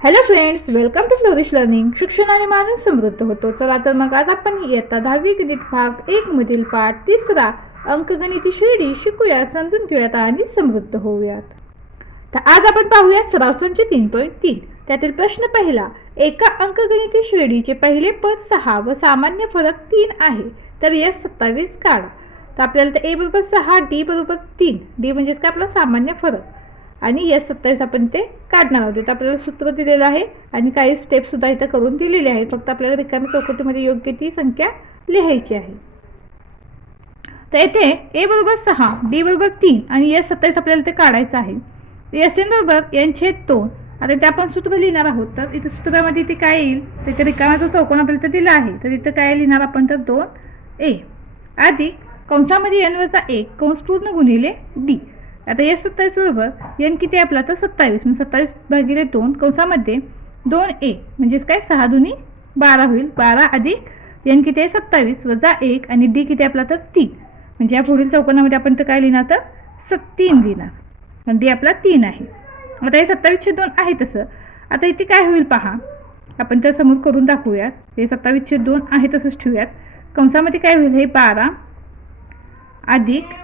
Hello friends, welcome to flourish learning. शिक्षणाने माणूस समृद्ध होतो. चला तर मग आज आपण इयत्ता 10वी गणित भाग 1 मधील पाठ 3 अंकगणिती श्रेणी शिकूयात, समजून घेऊयात आणि समृद्ध होऊयात. तर आज आपण पाहूया सराव संच 3.3. त्यातील प्रश्न पहिला. एका अंकगणिती श्रेणीचे पहिले पद 6 व सामान्य फरक 3 आहे, तर यश 27 काढा. तर आपल्याला ए बरोबर 6, डी बरोबर 3. डी म्हणजेच काय आपला सामान्य फरक, आणि यस 27 आपण ते काढणार आहोत. आपल्याला सूत्र दिलेलं आहे आणि काही स्टेप सुद्धा इथं करून दिलेले आहेत. फक्त आपल्याला रिकाम्या चौकटीमध्ये योग्य ती संख्या लिहायची आहे. तर येथे ए बरोबर 6, डी बरोबर 3 आणि यस 27 आपल्याला ते काढायचं आहे. एस एन बरोबर एन छेद 2. आता ते आपण सूत्र लिहिणार आहोत. तर इथं सूत्रामध्ये इथे काय येईल, तर इथे रिकाम्याचा चौकोन आपल्याला इथं दिला आहे. तर इथं काय लिहिणार आपण, तर 2a अधिक कंसामध्ये एन वजा 1 कंस पूर्ण गुणिले डी. आता यस 27 बरोबर एन किती आपला, तर 27. मग 27 भागिले 2 कंसामध्ये 2a म्हणजेच काय 6 दुनी 12 होईल. 12 अधिक एन किती आहे 27 वजा 1 आणि डी किती आपला, तर 3. म्हणजे या पुढील चौकोनामध्ये आपण तर काय लिहिणार, तर 3 लिहिणार. आणि डी आपला 3 आहे. आता हे 27/2 आहे. तसं आता इथे काय होईल पहा, आपण तर समोर करून दाखवूयात. हे 27/2 आहे तसंच ठेवूयात. कंसामध्ये काय होईल, हे 12 अधिक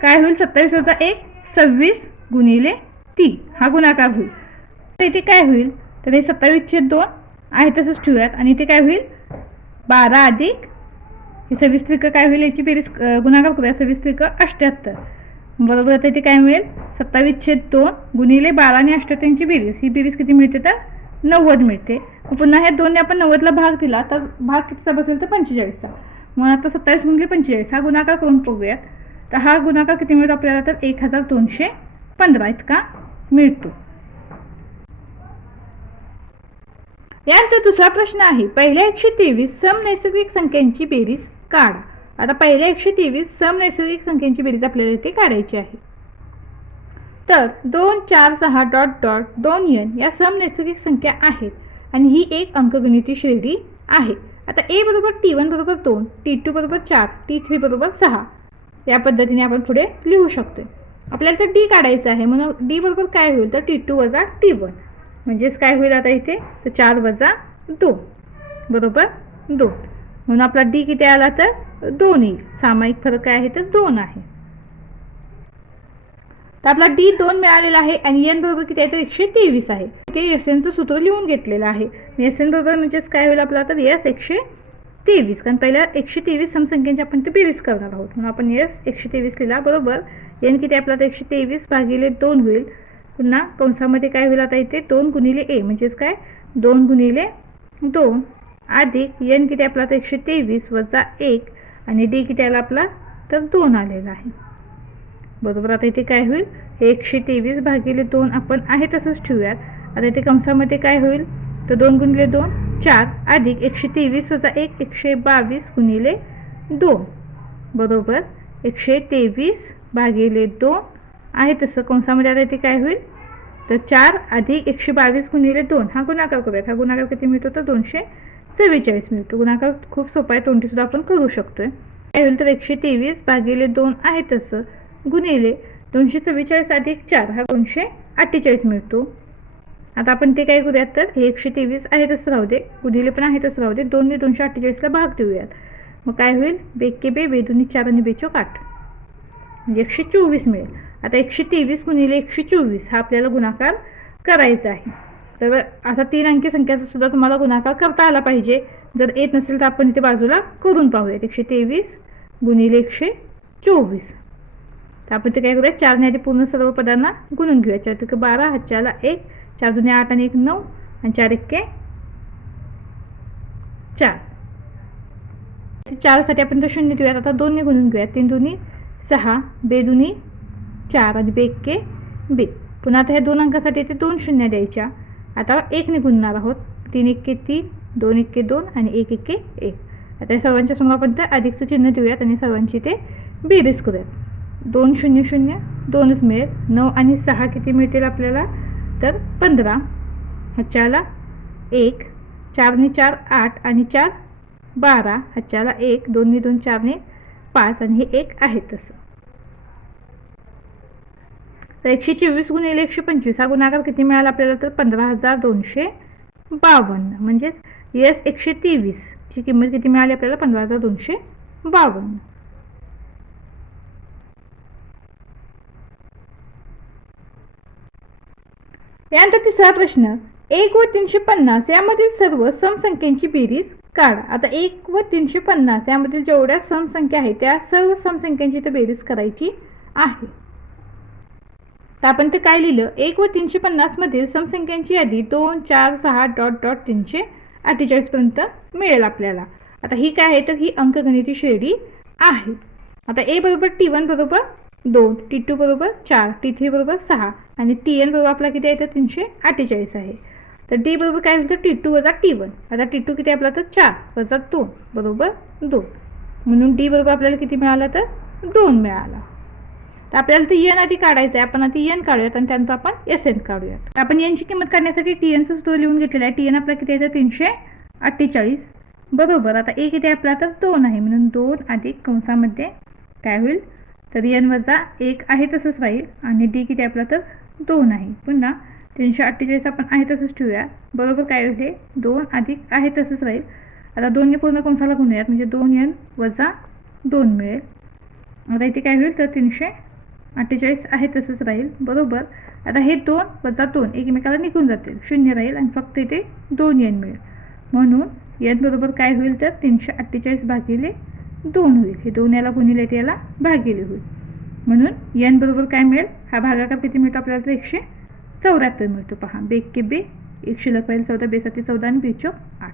काय होईल 27 वजा 1 26 गुणिले 3 हा गुणाकार होईल. तर इथे काय होईल, तर हे 27/2 आहे तसंच ठेवूयात. आणि इथे काय होईल 12 अधिक हे 26 त्रिक काय होईल, याची बेरीज गुणाकार करूया. 26 त्रिक 78 बरोबर. आता इथे काय मिळेल 27/2 गुणिले 12 आणि 78ची बेरीज. ही बेरीज किती मिळते, तर 90 मिळते. पुन्हा ह्या 2ने आपण 90ला भाग दिला तर भाग कितीचा बसेल, तर 45चा. मग आता 27 गुणिले 45 हा गुणाकार करून बघूयात. तर हा गुणाकार किती मिळतो आपल्याला, तर 1215 इतका मिळतो. यानंतर दुसरा प्रश्न आहे. पहिल्या 123 समनैसर्गिक संख्यांची बेरीज काढा. आता पहिल्या 123 समनैसर्गिक संख्यांची बेरीज आपल्याला इथे काढायची आहे. तर 2 4 6 डॉट डॉट 2n या समनैसर्गिक संख्या आहेत आणि ही एक अंकगणिती श्रेणी आहे. आता a बरोबर t1 बरोबर 2, t2 बरोबर 4, t3 बरोबर 6 या पद्धतीने आपण पुढे लिहू शकतो. आपल्याला तर डी काढायचं आहे, म्हणून डी बरोबर काय होईल, तर t2 वजा t1 म्हणजेच काय होईल आता इथे, तर 4 वजा 2 बरोबर 2. म्हणून आपला डी किती आला, तर 2 येईल. सामायिक फरक काय आहे, तर 2 आहे. तर आपला डी 2 मिळालेला आहे आणि एन बरोबर किती आहे, तर 123 आहे. ते एस एनचं सूत्र लिहून घेतलेलं आहे. एस एन बरोबर म्हणजेच काय होईल आपला, तर एस 123. कारण पहिल्या 123 समसंख्यांची आपण ते बेरीज करणार आहोत, म्हणून आपण एस 123 लिहिला. बरोबर एन किती आपला, तर 123 भागिले 2 होईल. पुन्हा कंसामध्ये काय होईल, आता इथे 2 गुणिले ए म्हणजेच काय 2 गुणिले 2 अधिक एन किती आपला, तर 123 वजा 1 आणि डी किती आला आपला, तर 2 आलेला आहे. बरोबर. आता इथे काय होईल, 123 भागिले 2 आपण आहे तसंच ठेवूयात. आता इथे कंसामध्ये काय होईल, तर 2 गुणिले 2 4 अधिक 123 वजा 1 122 गुणिले 2 बरोबर 123 भागिले 2 आहे तसं कंसामध्ये. आता इथे काय होईल, तर 4 अधिक 122 गुणिले 2 हा गुणाकार करूयात. हा गुणाकार किती मिळतो, तर 244 मिळतो. गुणाकार खूप सोपा आहे, तोंडी सुद्धा आपण करू शकतोय. काय होईल, तर 123 भागिले 2 आहे तसं गुणिले 244 अधिक 4 हा 248 मिळतो. आता आपण ते काय करूयात, तर हे 123 आहे तसं राहू दे, गुणिले पण आहे तसं राहू दे. 2 ने 248ला भाग देऊयात. मग काय होईल, बेके बे बेदुनी 4 आणि बेचोक 8 म्हणजे 124 मिळेल. आता 123 गुणिले 124 हा आपल्याला गुणाकार करायचा आहे. तर असा 3 अंकी संख्याचा सुद्धा तुम्हाला गुणाकार करता आला पाहिजे. जर येत नसेल तर आपण इथे बाजूला करून पाहूयात. 123 गुणिले 124. तर आपण ते काय करूया, 4 ने आधी पूर्ण सर्व पदांना गुणून घेऊया. 4 त्रिक 12 हातच्याला 1 4 दुने 8 आणि 1 9 आणि 4 एक्के 4. 4 साठी आपण तर 0 देऊयात. आता 2 ने गुणून घेऊया. 3 दुनी 6 बे दुनी 4 आणि बे एक्के बे. पुन्हा आता ह्या 2 अंकासाठी इथे 2 शून्य द्यायच्या. आता 1 ने गुणणार आहोत. 3 एक्के 3 2 एक्के 2 आणि 1 एक्के 1. आता या सर्वांच्या समोर आपण तर अधिकचं चिन्ह देऊयात आणि सर्वांची ते बेरीज करूयात. 2 0 0 2च मिळेल. 9 आणि 6 किती मिळतील आपल्याला, तर 15 ह्याच्याला 1 4 ने 4 8 आणि 4 12 ह्याच्याला 1 2 ने 2 4 ने 5 आणि हे 1 आहे तसं. तर 124 गुणिले 125 हा गुणाकार किती मिळाला आपल्याला तर 15,252 म्हणजेच यस 123 ची किंमत किती मिळाली आपल्याला 15,252. यानंतर तिसरा प्रश्न 1 व 350 यामधील सर्व समसंख्यांची बेरीज काढा. आता 1 व 350 यामधील जेवढ्या समसंख्या आहेत त्या सर्व समसंख्यांची तर बेरीज करायची आहे. तर आपण ते काय लिहिलं 1 व 350 मधील समसंख्यांची यादी 2, 4, 6 डॉट डॉट 348 पर्यंत मिळेल आपल्याला. आता ही काय आहे तर ही अंकगणिती श्रेणी आहे. आता ए बरोबर T1 बरोबर 2, T2 बरोबर 4, T3 बरोबर 6 आणि TN बरोबर आपला किती आहे तर 348 आहे. तर D बरोबर काय होईल तर T2 वजा T1. आता T2 किती आपला तर 4 वजा 2 बरोबर 2 म्हणून D बरोबर आपल्याला किती मिळाला तर 2 मिळाला. तर आपल्याला ते एन आधी काढायचं आहे. आपण आधी एन काढूयात आणि त्यानंतर आपण SN काढूयात. आपण एनची किंमत काढण्यासाठी TNचं सूत्र लिहून घेतलेलं आहे. TN आपला किती आहे तर 348 बरोबर. आता ए किती आपला तर 2 आहे म्हणून 2 अधिक कंसामध्ये काय होईल तर एन वजा 1 आहे तसंच राहील आणि डी किती आपला तर 2 आहे. पुन्हा 348 आपण आहे तसंच ठेवूया बरोबर काय होईल 2 अधिक आहे तसंच राहील. आता 2ने पूर्ण कंसाला गुणूयात म्हणजे 2n वजा 2 मिळेल. आता इथे काय होईल तर 348 आहे तसंच राहील बरोबर. आता हे 2 वजा 2 एकमेकाला निघून जातील 0 राहील आणि फक्त इथे 2n मिळेल म्हणून n बरोबर काय होईल तर 348 भागिले 2 होईल. हे 2 याला गुणिले याला भागिले होईल म्हणून n बरोबर काय मिळेल हा भागाकार किती मिळतो आपल्याला तर 174 मिळतो. पहा बेक के बे 1 शिल्लक राहील 14 बेसाती 14 आणि 2 8.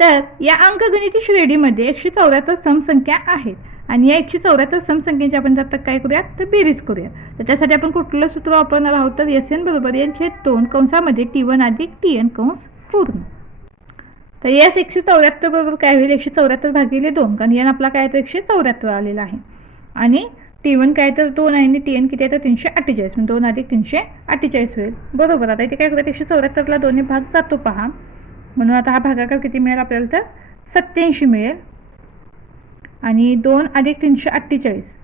तर या अंकगणिती श्रेणीमध्ये 174 समसंख्या आहेत आणि या 174 समसंख्येची आपण आता काय करूयात तर बेरीज करूयात. तर त्यासाठी आपण कुठलं सूत्र वापरणार आहोत तर SN बरोबर n/2 कंसामध्ये T1 अधिक TN कंस पूर्ण. तर यस 174 बरोबर काय होईल 174 भागिले 2 कारण n आपला काय तर 174 आलेला आहे आणि T1 काय तर 2 आहे आणि TN किती आहे तर 348 म्हणजे 2 अधिक 348 होईल बरोबर. आता इथे काय करूयात 174ला 2 ने भाग जातो पहा म्हणून आता हा भागाकार किती मिळेल आपल्याला तर 87 मिळेल आणि 2 अधिक 348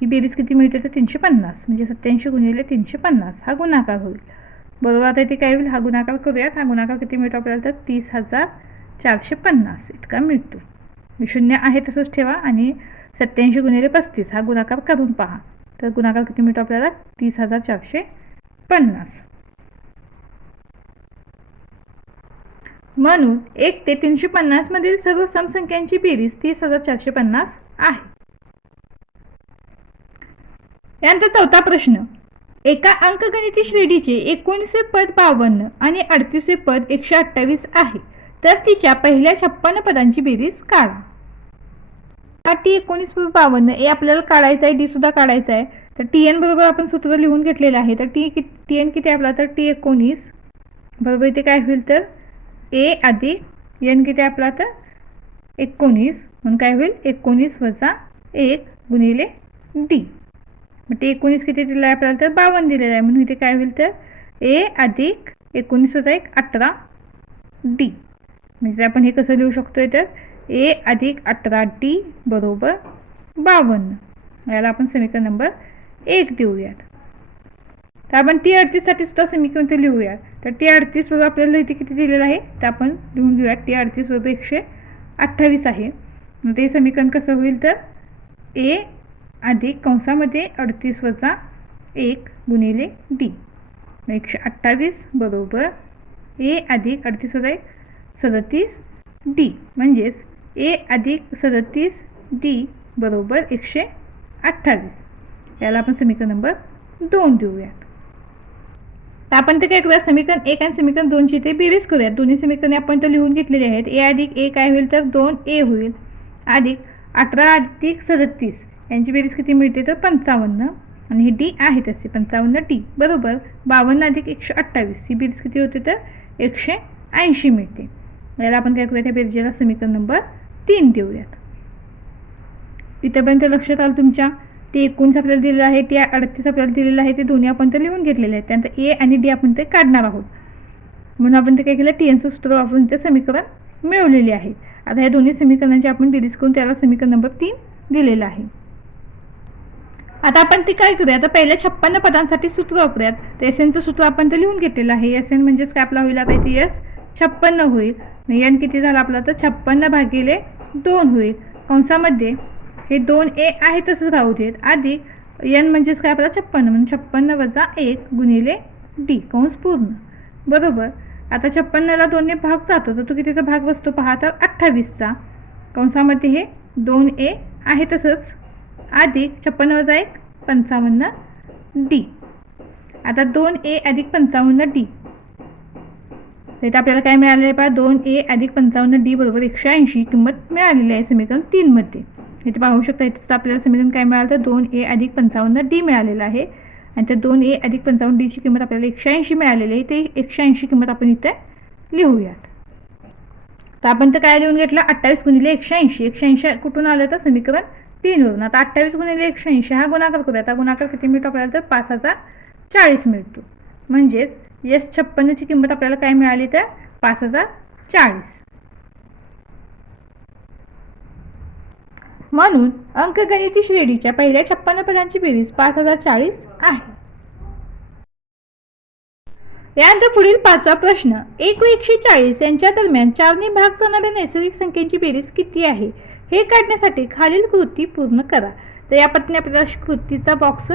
ही बेरीज किती मिळते तर 350 म्हणजे 87 गुणिले 350 हा गुणाकार होईल बरोबर. आता इथे काय होईल हा गुणाकार करूयात. हा गुणाकार किती मिळतो आपल्याला तर 30,450 इतका मिळतो. 0 आहे तसंच ठेवा आणि 87 गुणिले 35 हा गुणाकार करून पहा तर गुणाकार किती मिळतो आपल्याला 30,450. म्हणून 1 ते 350 मधील सर्व समसंख्यांची बेरीज 30,450 आहे. यानंतर चौथा प्रश्न एका अंकगणिती श्रेणीचे 19वे पद 52 आणि 38वे पद 128 आहे तर तिच्या पहिल्या 56 पदांची बेरीज काढा. T19 व 52 हे आपल्याला काढायचं आहे. डी सुद्धा काढायचं आहे. तर TN बरोबर आपण सूत्र लिहून घेतलेलं आहे. तर TN किती आपला तर T19 बरोबर इथे काय होईल तर A अधिक N किती आपला तर 19 म्हणून काय होईल 19 वजा 1 गुणिले D. मग ते 19 किती दिलं आहे आपल्याला तर 52 दिलेलं आहे म्हणून इथे काय होईल तर A अधिक 19 वजा 1 18 D. म्हणजे आपण हे कसं लिहू शकतोय तर A अधिक 18D बरोबर 52. याला आपण समीकरण नंबर 1 देऊयात. तर आपण T38 साठी सुद्धा समीकरण ते लिहूया. तर T38 बरोबर आपल्याला इथे किती दिलेलं आहे तर आपण लिहून घेऊया T38 बरोबर 128 आहे. मग ते समीकरण कसं होईल तर A अधिक कंसामध्ये 38 वजा 1 गुणिले D 128 बरोबर A अधिक 38 वजा 1 37 D म्हणजेच A अधिक 37 D बरोबर 128. याला आपण समीकरण नंबर 2 देऊयात. तर आपण ते काय करूया समीकरण 1 आणि समीकरण 2 ची ते बेरीज करूयात. दोन्ही समीकरणे आपण तर लिहून घेतलेली आहेत. A अधिक A काय होईल तर 2A होईल अधिक 18 अधिक 37 यांची बेरीज किती मिळते तर 55 आणि ही D आहे तसे 55D बरोबर 52 अधिक 128 ही बेरीज किती होते तर 180 मिळते. याला आपण काय करूया त्या बेरजेला समीकरण नंबर 3 देऊयात. इथेपर्यंत लक्षात आलं तुमच्या. ते 19 आपल्याला दिलेलं आहे ते 38 आपल्याला दिलेलं आहे ते दोन्ही आपण ते लिहून घेतलेले आहेत. त्यानंतर A आणि D आपण ते काढणार आहोत म्हणून आपण ते काय केलं TNचं सूत्र वापरून ते समीकरण मिळवलेले आहे. आता ह्या दोन्ही समीकरणांची आपण बेरीज करून त्याला समीकरण नंबर 3 दिलेलं आहे. आता आपण ते काय करूया, आता पहिल्या 56 पदांसाठी सूत्र वापरूयात. तर एसएनचं सूत्र आपण ते लिहून घेतलेलं आहे. एसएन म्हणजेच काय आपला होईल, आता इथे एस 56 होईल. एन किती झाला आपला, तर 56 भागिले 2 होईल. कंसामध्ये हे 2a आहे तसंच राहू देत, अधिक एन म्हणजेच काय आपला 56 म्हणून 56 वजा 1 गुणिले डी कंस पूर्ण बरोबर. आता 56ला 2ने भाग जातो तर तो कितीचा भाग बसतो पहा, तर 28चा. कंसामध्ये हे 2a आहे तसंच, अधिक 56 वजा 1 55 डी. आता 2a अधिक 55 डी, तर आपल्याला काय मिळालेलं आहे पहा, 2a अधिक 55 डी बरोबर 180 किंमत मिळालेली आहे समीकरण 3 मध्ये. इथे पाहू शकता, इथे आपल्याला समीकरण काय मिळालं, तर 2a अधिक 55 डी मिळालेलं आहे. आणि त्या 2a अधिक 55 डीची किंमत आपल्याला 180 मिळालेली आहे. ते 180 किंमत आपण इथे लिहूयात. तर आपण तर काय लिहून घेतलं, 28 गुणिले 180. 180 कुठून आलं, तर समीकरण 3 वरून. आता 28 गुणिले 180 हा गुणाकार करूया. आता गुणाकार किती मिळतो आपल्याला, तर 5040 मिळतो. म्हणजेच एस 56ची किंमत आपल्याला काय मिळाली, तर 5040. म्हणून अंकगणिती श्रेणीच्या पहिल्या 56 पदांची बेरीज 5040 आहे. यानंतर पुढील 5वा प्रश्न, 1 व 140 यांच्या दरम्यान 4ने भाग जाणाऱ्या नैसर्गिक संख्यांची बेरीज किती आहे हे काढण्यासाठी खालील कृती पूर्ण करा. तर या पद्धतीने आपल्याला कृतीचा बॉक्स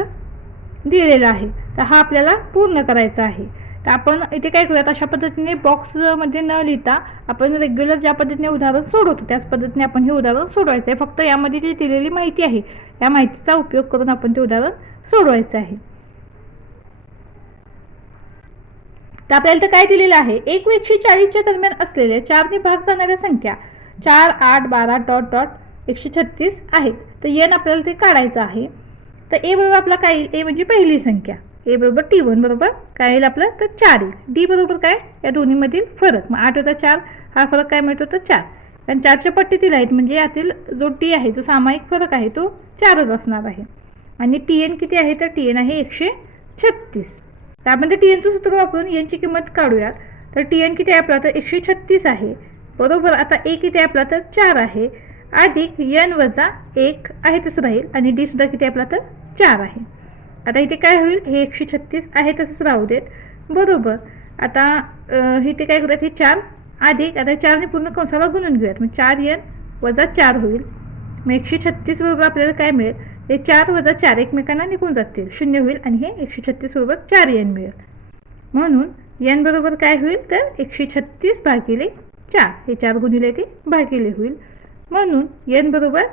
दिलेला आहे, तर हा आपल्याला पूर्ण करायचा आहे. तर आपण इथे काय करूयात, अशा पद्धतीने बॉक्समध्ये न लिहिता आपण रेग्युलर ज्या पद्धतीने उदाहरण सोडवतो त्याच पद्धतीने आपण हे उदाहरण सोडवायचं आहे. फक्त यामध्ये जी दिलेली माहिती आहे या माहितीचा उपयोग करून आपण ते उदाहरण सोडवायचं आहे. तर आपल्याला तर काय दिलेलं आहे, 1 व 140च्या दरम्यान असलेल्या 4ने भाग जाणाऱ्या संख्या 4, 8, 12 डॉट डॉट 136 आहेत. तर एन आपल्याला ते काढायचं आहे. तर ए बरोबर आपला काय येईल, ए म्हणजे पहिली संख्या, ए बरोबर T1 बरोबर काय येईल आपलं, तर 4 येईल. डी बरोबर काय, या दोन्हीमधील फरक, मग 8 होता 4, हा फरक काय मिळतो, तर 4. कारण 4च्या पट्टीतील आहेत, म्हणजे यातील जो टी आहे, जो सामायिक फरक आहे तो 4च असणार आहे. आणि TN किती आहे, तर TN आहे 136. तर आपण ते TNचं सूत्र वापरून एनची किंमत काढूयात. तर TN किती आहे आपला, तर 136 आहे बरोबर. आता ए किती आहे आपला, तर 4 आहे, अधिक एन वजा 1 आहे तसं राहील, आणि डी सुद्धा किती आहे आपला, तर 4 आहे. आता इथे काय होईल, हे 136 आहे तसंच राहू देत बरोबर. आता इथे काय करूयात, हे 4 अधिक, आता 4ने पूर्ण कंसाला गुणून घेऊयात, मग 4n वजा 4 होईल. मग 136 बरोबर आपल्याला काय मिळेल, हे 4 वजा 4 एकमेकांना निघून जातील, 0 होईल, आणि हे 136 बरोबर 4n मिळेल. म्हणून n बरोबर काय होईल, तर 136 भागिले 4, हे 4 गुणिले ते भागिले होईल. म्हणून n बरोबर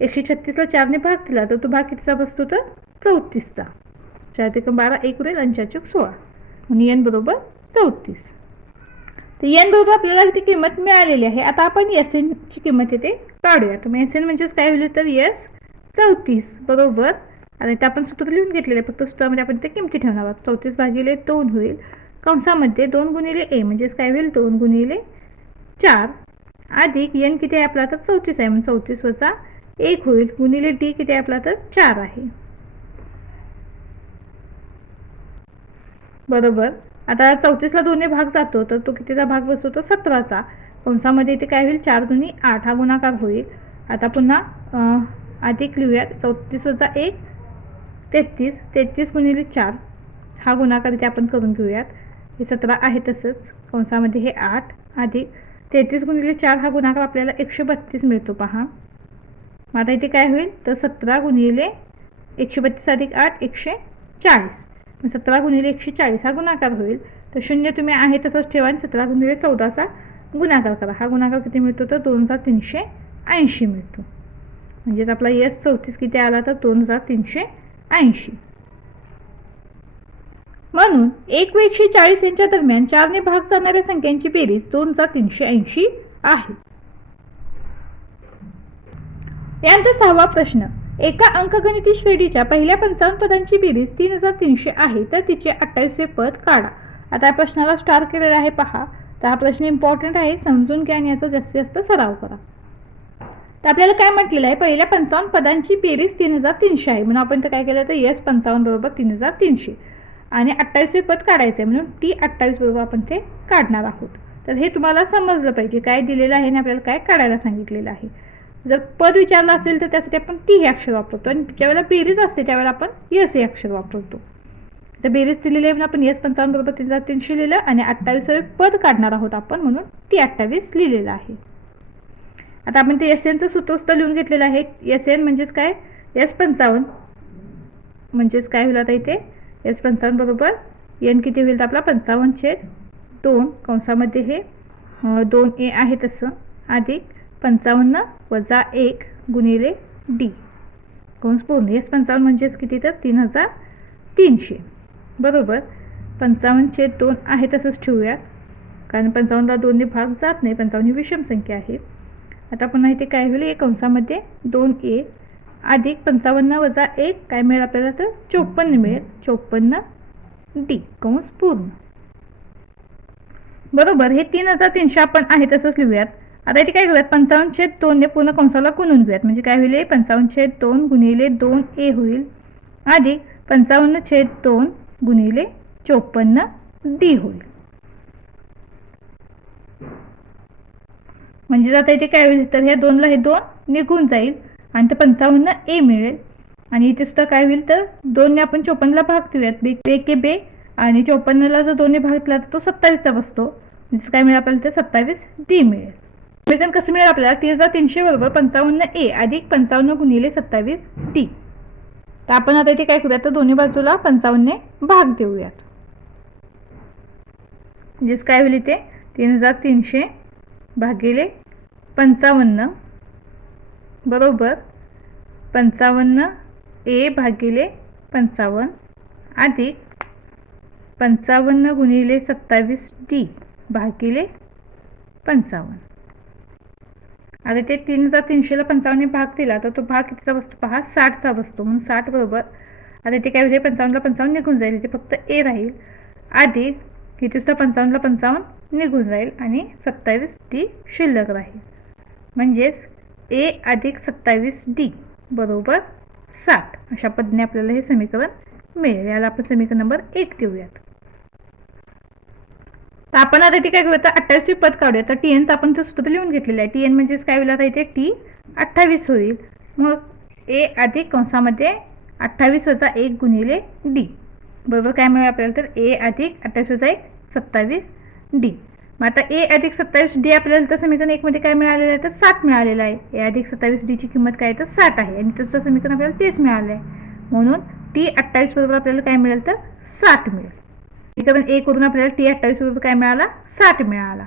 136ला 4ने भाग दिला तर तो भाग कितीचा बसतो, तर 34चा. 4 ते 12 1 उरेल, आणि 4 चौक 16, म्हणून n बरोबर 34. तर n बरोबर आपल्याला इथे किंमत मिळालेली आहे. आता आपण एस एनची किंमत इथे काढूया. तर एस एन म्हणजेच काय होईल, तर एस 34 बरोबर. आणि इथे आपण सूत्र लिहून घेतलेलं आहे, फक्त सूत्रामध्ये आपण ते किमती ठेवणार आहोत. 34 भागिले 2 होईल, कंसामध्ये 2 गुणिले ए म्हणजेच काय होईल, 2 गुणिले 4 अधिक एन किती आहे आपला, तर 34 आहे, म्हणजे 34 वजा 1 होईल, गुणिले डी किती आहे आपला, तर 4 आहे बरोबर. आता 34ला 2ने भाग जातो तर तो कितीचा भाग बसतो, तो 17चा. कंसामध्ये इथे काय होईल, 4 दुनी 8 हा गुणाकार होईल. आता पुन्हा अधिक लिहूयात, 34 वजा 1 33, 33 गुणिले 4 हा गुणाकार इथे आपण करून घेऊयात. हे 17 आहे तसंच, कंसामध्ये हे 8 अधिक 33 गुणिले 4 हा गुणाकार आपल्याला 132 मिळतो पहा. मग आता इथे काय होईल, तर 17 गुणिले 132 अधिक 8 140, 17 गुणिले 140 हा गुणाकार होईल. तर 0 तुम्ही आहे तसंच ठेवा, आणि 17 गुणिले 14चा गुणाकार करा. हा गुणाकार किती मिळतो, तर 2380 मिळतो. म्हणजेच आपला एस 34 किती आला, तर 2380. म्हणून 1 व 140 यांच्या दरम्यान 4ने भाग जाणाऱ्या संख्यांची बेरीज 2380 आहे. यानंतर 6वा प्रश्न, एका अंकगणिती श्रेणीच्या पहिल्या 55 पदांची बेरीज 3300 आहे, तर तिचे 28वे पद काढा. आता या प्रश्नाला स्टार केलेला आहे पहा. तर हा प्रश्न इम्पॉर्टंट आहे, समजून घ्या आणि याचा जास्तीत जास्त सराव करा. तर आपल्याला काय म्हटलेलं आहे, पहिल्या 55 पदांची बेरीज 3300 आहे, म्हणून आपण तर काय केलं, तर एस 55 बरोबर 3300 आणि 28वे पद काढायचं आहे, म्हणून टी 28 बरोबर आपण ते काढणार आहोत. तर हे तुम्हाला समजलं पाहिजे, काय दिलेलं आहे आणि आपल्याला काय काढायला सांगितलेलं आहे. जर पद विचारलं असेल तर त्यासाठी आपण टी हे अक्षर वापरतो आणि ज्यावेळेला बेरीज असते त्यावेळेला आपण यस हे अक्षर वापरतो. तर बेरीज दिलेली आहे आपण यस 55 बरोबर 3300 लिहिलं आणि 28 पद काढणार आहोत आपण, म्हणून टी 28 लिहिलेलं आहे. आता आपण ते एस एनचं सूत्र लिहून घेतलेलं आहे. एस एन म्हणजेच काय, एस 55 म्हणजेच काय होईल आता इथे एस 55 बरोबर एन किती होईल तर आपला 55/2 कंसामध्ये हे 2a आहे तसं अधिक 55 वजा 1 गुणिले डी कंस पूर्ण. एस 55 म्हणजेच किती तर 3300 बरोबर 55/2 आहे तसंच ठेवूया, कारण 55ला 2ने भाग जात नाही, 55 ही विषम संख्या आहे. आता पुन्हा इथे काय होईल, एक कंसामध्ये 2a अधिक 55 वजा 1 काय मिळेल आपल्याला तर 54 मिळेल, 54d कंस पूर्ण बरोबर. हे 3300 आपण आहे तसंच लिहूयात. आता इथे काय करूयात 55/2 ने पूर्ण कंसाला गुणून घेऊयात, म्हणजे काय होईल 55/2 गुणिले 2a होईल अधिक 55/2 गुणिले 54d होईल. म्हणजे आता इथे काय होईल तर ह्या 2ला हे 2 निघून जाईल आणि ते 55a मिळेल. आणि इथे सुद्धा काय होईल तर 2ने आपण 54ला भाग देऊयात, बे के बे आणि 54ला जर 2ने भाग दिला तर तो 27चा बसतो, म्हणजे काय मिळेल आपल्याला ते 27d मिळेल. समीकरण कसं मिळेल आपल्याला 3300 बरोबर 55a अधिक 55 गुणिले 27d. तर आपण आता इथे काय करूयात तर दोन्ही बाजूला 55ने भाग देऊयात, म्हणजेच काय होईल इथे 3300 भागिले 55 बरोबर 55a भागिले 55 अधिक 55 गुणिले 27d भागिले 55. आता ते 3300ला 55ने भाग दिला तर तो भाग कितीचा बसतो पहा 60चा बसतो, म्हणून 60 बरोबर आता ते काय होईल 55ला 55 निघून जाईल, इथे फक्त a राहील अधिक किती सुद्धा 55ला 55 निघून जाईल आणि 27d शिल्लक राहील, म्हणजेच a अधिक 27d बरोबर 60. अशा पद्धतीने आपल्याला हे समीकरण मिळेल. याला आपण समीकरण नंबर 1 देऊयात. तर आपण आता इथे काय करूया 28 पद काढूया. तर टीएनचं आपण ते सूत्र लिहून घेतलेलं आहे. टीएन म्हणजेच काय होईल आता इथे टी 28 होईल, मग a अधिक कंसामध्ये 28 वजा 1 गुणिले डी बरोबर काय मिळेल आपल्याला तर a अधिक 28 वजा 1 27d. मग आता a अधिक 27d आपल्याला तर समीकरण 1 मध्ये काय मिळालेलं आहे तर 60 मिळालेलं आहे. a अधिक 27d ची किंमत काय तर 60 आहे आणि तसं समीकरण आपल्याला तेच मिळालं आहे, म्हणून टी 28 बरोबर आपल्याला काय मिळेल तर 60 मिळेल. समीकरण 1 करून आपल्याला टी 28 बरोबर काय मिळाला 60 मिळाला.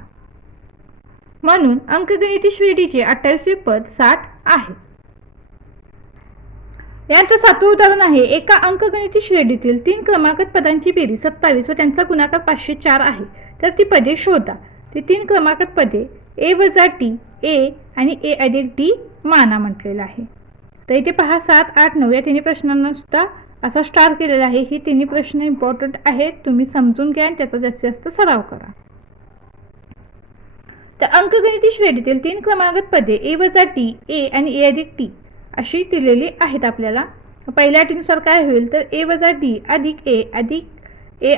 म्हणून अंकगणिती श्रेणीचे 28वे पद 60 आहे. यांचं 7वं उदाहरण आहे. एका अंकगणिती श्रेणीतील 3 क्रमांकित पदांची बेरीज 27 व त्यांचा गुणाकार 504 आहे, तर ती पदे शोधा. ती 3 क्रमांकित पदे a वजा टी, a आणि a अधिक डी माना म्हटलेलं आहे. तर इथे पहा 7, 8, 9 या तिन्ही प्रश्नांना सुद्धा असा स्टार केलेला आहे. ही तिन्ही प्रश्न इम्पॉर्टंट आहेत, तुम्ही समजून घ्या आणि त्याचा जास्तीत जास्त सराव करा. तर अंकगणिती श्रेणीतील 3 क्रमांकित पदे a वजा टी, a आणि a अधिक टी अशी दिलेली आहेत आपल्याला. पहिल्या अटीनुसार काय होईल तर a वजा डी अधिक a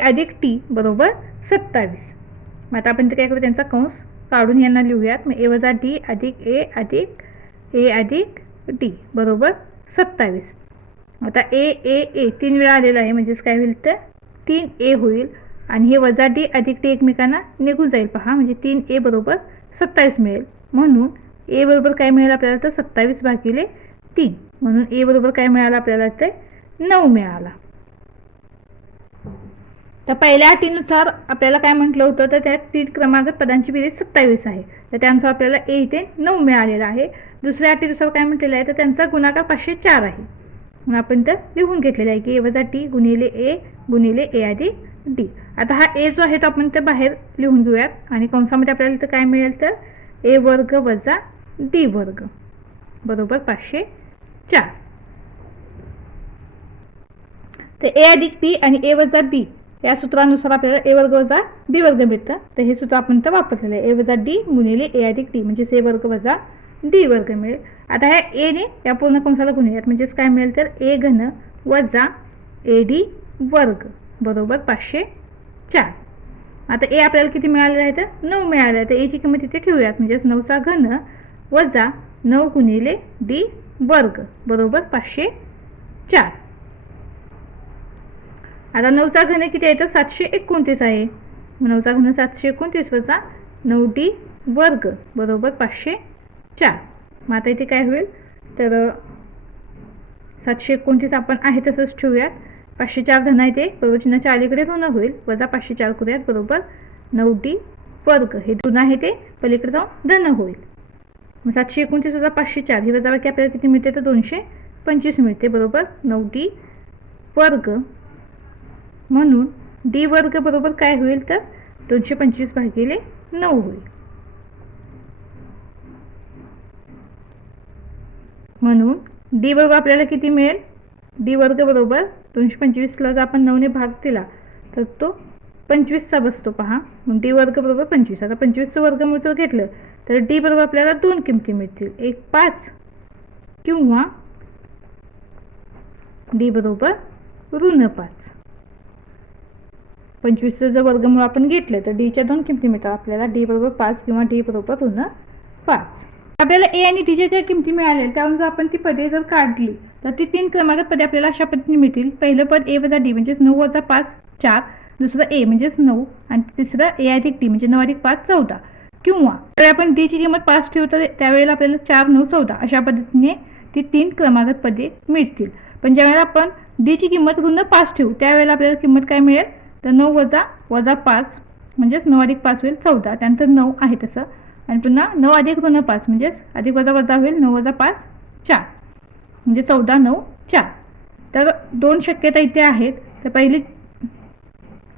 अधिक टी बरोबर 27. मग आता आपण काय करू त्यांचा कंस काढून यांना लिहूयात. मग a वजा डी अधिक a अधिक डी बरोबर 27. आता a 3 वेळा आलेला आहे, म्हणजेच काय होईल तर 3a होईल आणि हे वजा डी अधिक टी एकमेकांना निघून जाईल पहा, म्हणजे 3a बरोबर 27 मिळेल. म्हणून a बरोबर काय मिळेल आपल्याला तर 27 भागिले 3, म्हणून a बरोबर काय मिळालं आपल्याला ते 9 मिळाला. तर पहिल्या अटीनुसार आपल्याला काय म्हटलं होतं तर त्यात 3 क्रमांकित पदांची बेरीज 27 आहे, तर त्यानुसार आपल्याला a इथे 9 मिळालेला आहे. दुसऱ्या अटीनुसार काय म्हटलेलं आहे तर त्यांचा गुणाकार 504 आहे, म्हणून आपण तर लिहून घेतलेलं आहे की a वजा टी गुणिले a अधिक डी. आता हा a जो आहे तो आपण ते बाहेर लिहून घेऊयात आणि कंसामध्ये आपल्याला इथं काय मिळेल तर a वर्ग वजा डी वर्ग बरोबर 504. तर a अधिक b आणि a वजा b या सूत्रानुसार आपल्याला a वर्ग वजा b वर्ग मिळतं. तर हे सूत्र आपण तर वापरलेलं आहे, a वजा डी गुणिले a अधिक डी म्हणजे a वर्ग वजा डी वर्ग मिळेल. आता ह्या a ने या पूर्ण कंसाला गुणूयात, म्हणजेच काय मिळेल तर a घन वजा ad वर्ग बरोबर 504. आता a आपल्याला किती मिळालेलं आहे तर 9 मिळालं आहे, तर a ची किंमत इथे ठेवूयात, म्हणजेच 9चा घन वजा 9 गुणिले डी वर्ग बरोबर 504. आता 9चा घन किती आहे तर 729 आहे. 9चा घन 729 वजा 9d वर्ग बरोबर 504. मग आता इथे काय होईल तर 729 आपण आहे तसंच ठेवूयात. 504 धन आहे ते बरोबर चिन्हाच्या अलीकडे ऋण होईल, वजा 504 करूयात बरोबर 9d वर्ग. हे ऋण आहे ते पलीकडे जाऊन धन होईल. मग 729 वजा 504 ही वजाबाकी आपल्याला किती मिळते तर 225 मिळते बरोबर 9d वर्ग. म्हणून डी वर्ग बरोबर काय होईल तर 225 भागिले 9 होईल. म्हणून डी वर्ग आपल्याला किती मिळेल, डी वर्ग बरोबर 225ला जर आपण 9ने भाग दिला तर तो 25चा बसतो पहा. डी वर्ग बरोबर 25. आता 25चं वर्गमूळ जर घेतलं तर डी बरोबर आपल्याला दोन किमती मिळतील, एक 5 किंवा डी बरोबर ऋण 5. 25चं जर वर्गमूळ आपण घेतलं तर डीच्या दोन किमती मिळतात आपल्याला, डी बरोबर 5 किंवा डी बरोबर ऋण 5. आपल्याला ए आणि डीच्या ज्या किमती मिळाल्या त्यावरून जर आपण ती पदे जर काढली तर ती 3 क्रमांकात पदे आपल्याला अशा पद्धतीने मिळतील. पहिलं पद ए वजा डी म्हणजेच 9 वजा 5 4, दुसरं ए म्हणजेच 9 आणि तिसरं ए अधिक डी म्हणजे 9 अधिक 5 14. किंवा जर आपण डीची किंमत 5 ठेवू तर त्यावेळेला आपल्याला 4 9 14 अशा पद्धतीने ती 3 क्रमांकात पदे मिळतील. पण ज्यावेळेला आपण डीची किंमत ऋण 5 ठेवू त्यावेळेला आपल्याला किंमत काय मिळेल तर 9 वजा 5 म्हणजेच 9 अधिक 5 होईल 14. त्यानंतर 9 आहे तसं आणि पुन्हा 9 अधिक ऋण 5 म्हणजेच अधिक वजा वजा होईल 9 वजा 5 4 म्हणजे 14 9 4. तर दोन शक्यता इथे आहेत. तर पहिली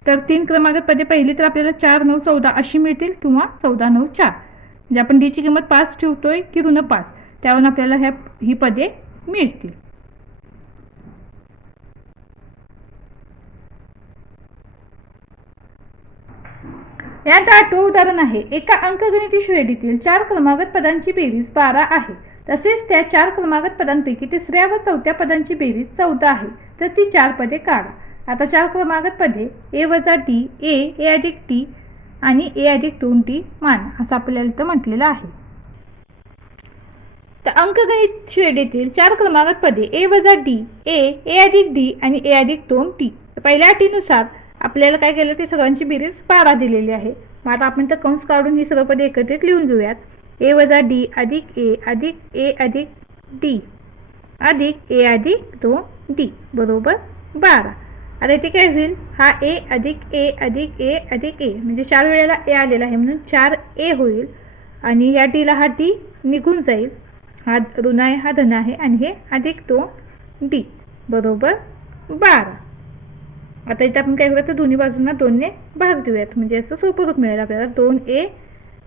तर 3 क्रमांकात पदे पहिली तर आपल्याला 4 9 14 अशी मिळतील किंवा 14 9 4. म्हणजे आपण डीची किंमत 5 ठेवतोय की ऋण 5 त्यावरून आपल्याला ही पदे मिळतील. यात 8वे उदाहरण आहे. एका अंकगणिती श्रेणीतील 4 क्रमांकात पदांची बेरीज 12 आहे. तसेच त्या 4 क्रमांकात पदांपैकी तिसऱ्या व चौथ्या पदांची बेरीज 14 आहे. तर ती 4 पदे काढा. आता 4 क्रमांकात पदे ए वजा डी, ए अधिक डी आणि ए अधिक 2d मान असं आपल्याला इथं म्हटलेलं आहे. तर अंकगणित श्रेणीतील 4 क्रमांकात पदे ए वजा डी, ए अधिक डी आणि ए अधिक 2d. पहिल्या अटीनुसार आपल्याला काय केलं ते सर्वांची बेरीज 12 दिलेली आहे. मग आता आपण तर कंस काढून ही सर्व पदे एकत्रित लिहून घेऊयात. ए वजा डी अधिक ए अधिक डी अधिक ए अधिक 2d बरोबर 12. आता इथे काय होईल, हा ए अधिक ए अधिक ए अधिक ए म्हणजे 4 वेळेला ए आलेला आहे म्हणून 4a होईल आणि या डीला हा डी निघून जाईल. हा ऋण आहे हा धन आहे आणि हे अधिक 2d बरोबर 12. आता इथे आपण काय करूया तर दोन्ही बाजूंना 2ने भाग देऊयात म्हणजे असं सोपं रूप मिळेल आपल्याला. 2a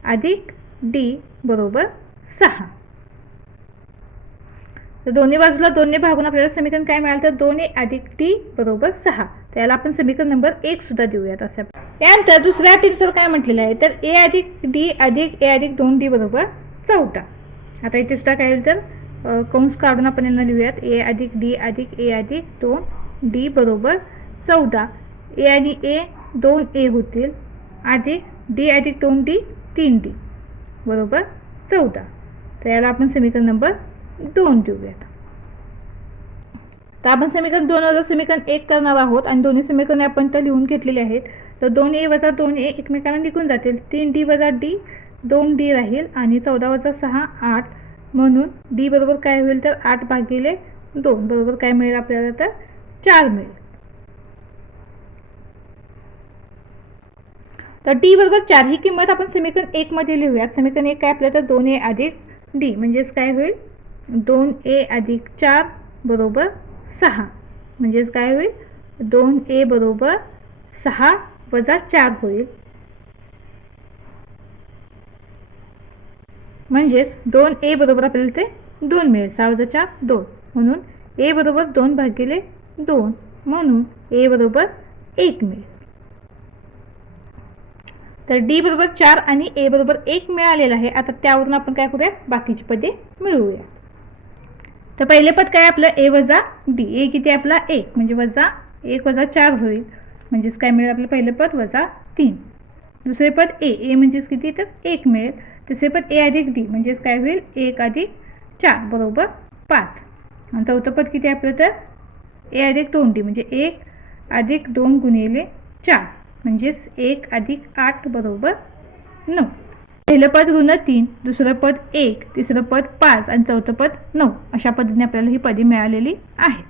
अधिक डी बरोबर 6. तर दोन्ही बाजूला 2ने भागून आपल्याला समीकरण काय मिळालं तर 2a अधिक डी बरोबर 6. त्याला आपण समीकरण नंबर 1 सुद्धा देऊयात. असं यानंतर दुसऱ्या अटीनुसार काय म्हटलेलं आहे तर ए अधिक डी अधिक ए अधिक 2d बरोबर 14. आता इथे सुद्धा काय होईल तर कंस काढून आपण यांना लिहूयात. ए अधिक डी अधिक ए अधिक 2d बरोबर 14. ए आणि ए 2a होतील अधिक डी अधिक 2d 3d बरोबर 14. तर याला आपण समीकरण नंबर 2 देऊयात. तर आपण समीकरण 2 वजा समीकरण 1 करणार आहोत आणि दोन्ही समीकरणे आपण तर लिहून घेतलेली आहेत. तर 2a वजा 2a एकमेकांना निघून जातील. 3d वजा d 2d राहील आणि 14 वजा 6 8 म्हणून d बरोबर काय होईल तर 8 भागिले 2 बरोबर काय मिळेल आपल्याला तर 4 मिळेल. तर डी बरोबर 4 ही किंमत आपण समीकरण 1 मध्ये लिहूयात. समीकरण 1 काय आपलं तर 2a अधिक डी म्हणजेच काय होईल 2a अधिक 4 बरोबर 6 म्हणजेच काय होईल 2a बरोबर 6 वजा 4 होईल म्हणजेच 2a बरोबर आपल्याला ते 2 मिळेल. 6 वजा 4 2 म्हणून a बरोबर 2 भागिले 2 म्हणून a बरोबर 1 मिळेल. तर डी बरोबर 4 आणि ए बरोबर 1 मिळालेला आहे. आता त्यावरून आपण काय करूया बाकीची पदे मिळवूया. तर पहिले पद काय आपलं ए वजा डी. ए किती आपला 1 म्हणजे वजा 1 वजा 4 होईल म्हणजेच काय मिळेल आपलं पहिलं पद वजा 3. दुसरे पद ए म्हणजेच किती तर 1 मिळेल. तिसरे पद ए अधिक डी म्हणजेच काय होईल 1 अधिक 4 बरोबर 5. आणि चौथं पद किती आपलं तर ए अधिक 2D म्हणजे 1 अधिक 2 गुणिले 4 म्हणजेच 1 अधिक 8 बरोबर 9. पहिलं पद ऋण 3, दुसरं पद 1, तिसरं पद 5 आणि चौथं पद 9 अशा पद्धतीने आपल्याला ही पदे मिळालेली आहेत.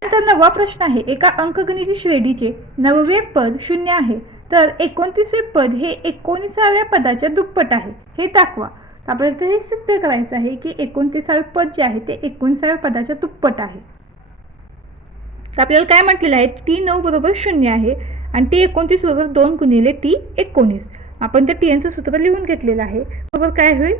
त्यानंतर 9वा प्रश्न आहे, एका अंकगणिती श्रेणीचे 9वे पद 0 आहे तर 29वे पद हे 19व्या पदाच्या दुप्पट आहे हे दाखवा. आपल्याला हे सिद्ध करायचं आहे की 29वे पद जे आहे ते 19व्या पदाच्या दुप्पट आहे. तर आपल्याला काय म्हटलेलं आहे, T9 बरोबर 0 आहे आणि T29 बरोबर 2 गुणिले T19. आपण त्या TNचं सूत्र लिहून घेतलेलं आहे. बरोबर काय होईल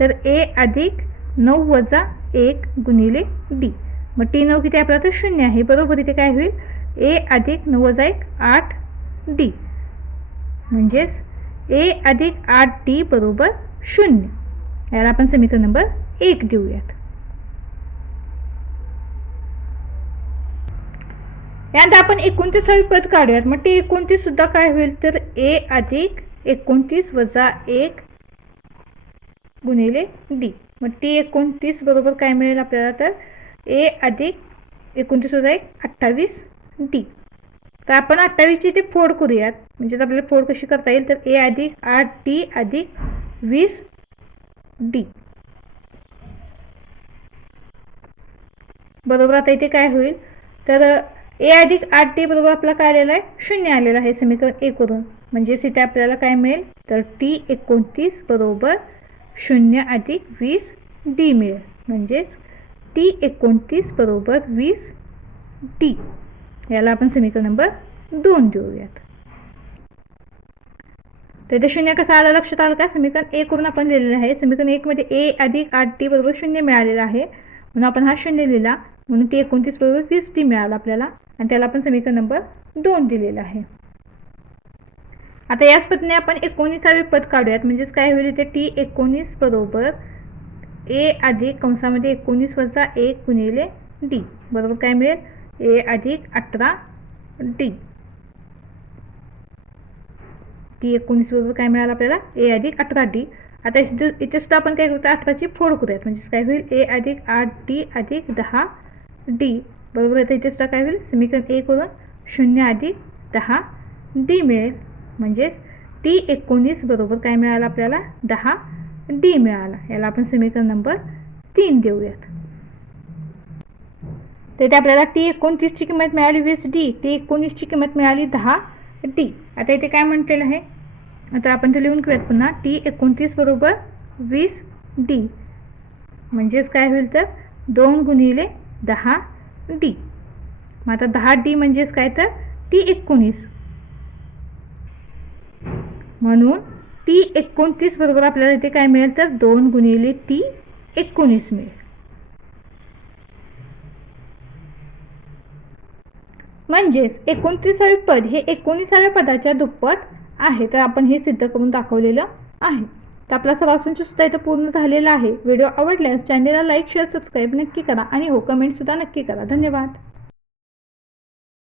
तर A अधिक 9 वजा 1 गुणिले D. मग T9 किती आपल्याला तर 0 आहे बरोबर. इथे काय होईल A अधिक 9 वजा 1 8D म्हणजेच A अधिक 8D बरोबर 0. याला आपण समीकरण नंबर 1 देऊयात. यानंतर आपण 29वे पद काढूयात. मग T29 सुद्धा काय होईल तर A अधिक 29 वजा 1 गुणिले D. मग T29 बरोबर काय मिळेल आपल्याला तर A अधिक 29 वजा 1 28D. तर आपण 28ची ते फोड करूयात. म्हणजे आपल्याला फोड कशी करता येईल तर A अधिक 8D अधिक 20D बरोबर. आता इथे काय होईल तर A अधिक 8D बरोबर आपला काय आलेला आहे 0 आलेला आहे समीकरण 1 वरून. म्हणजेच इथे आपल्याला काय मिळेल तर T29 बरोबर 0 अधिक 20D मिळेल. म्हणजेच T29 बरोबर 20D. याला आपण समीकरण नंबर 2 देऊयात. तर इथे 0 कसा आला लक्षात आलं का. समीकरण 1 वरून आपण लिहिलेलं आहे. समीकरण 1 मध्ये A अधिक 8D बरोबर 0 मिळालेला आहे म्हणून आपण हा 0 लिहिला म्हणून T29 बरोबर 20D मिळाला आपल्याला आणि त्याला आपण समीकरण नंबर 2 दिलेला आहे. आता याच पद्धतीने आपण 19वे पद काढूयात. म्हणजेच काय होईल इथे T19 बरोबर A अधिक कंसामध्ये 19 वजा 1 गुणिले D बरोबर काय मिळेल A अधिक 18D. T19 बरोबर काय मिळालं आपल्याला A अधिक 18D. आता इथे सुद्धा आपण काय करतो 18ची फोड करूयात. म्हणजेच काय होईल A अधिक 8D अधिक 10D बरोबर. आता इथे सुद्धा काय होईल समीकरण 1 वरून 0 अधिक 10D मिळेल. म्हणजेच T19 बरोबर काय मिळालं आपल्याला 10D मिळाला. याला आपण समीकरण नंबर 3 देऊयात. तर इथे आपल्याला T29 ची किंमत मिळाली 20D, T19 ची किंमत मिळाली 10D. आता इथे काय म्हटलेलं आहे आता आपण ते लिहून घेऊयात पुन्हा. T29 बरोबर 20D म्हणजेच काय होईल तर 2 गुणिले 10D. मग आता 10D म्हणजेच काय तर T19 म्हणून T29 बरोबर आपल्याला इथे काय मिळेल तर 2 गुणिले T19 मिळेल. म्हणजेच 29वे पद हे 19व्या पदाच्या दुप्पट आहे. तर आपण हे सिद्ध करून दाखवलेलं आहे. तर आपला सराव संच सुद्धा इथं पूर्ण झालेला आहे. व्हिडिओ आवडल्यास चॅनलला लाईक शेअर सबस्क्राईब नक्की करा आणि हो कमेंट सुद्धा नक्की करा. धन्यवाद.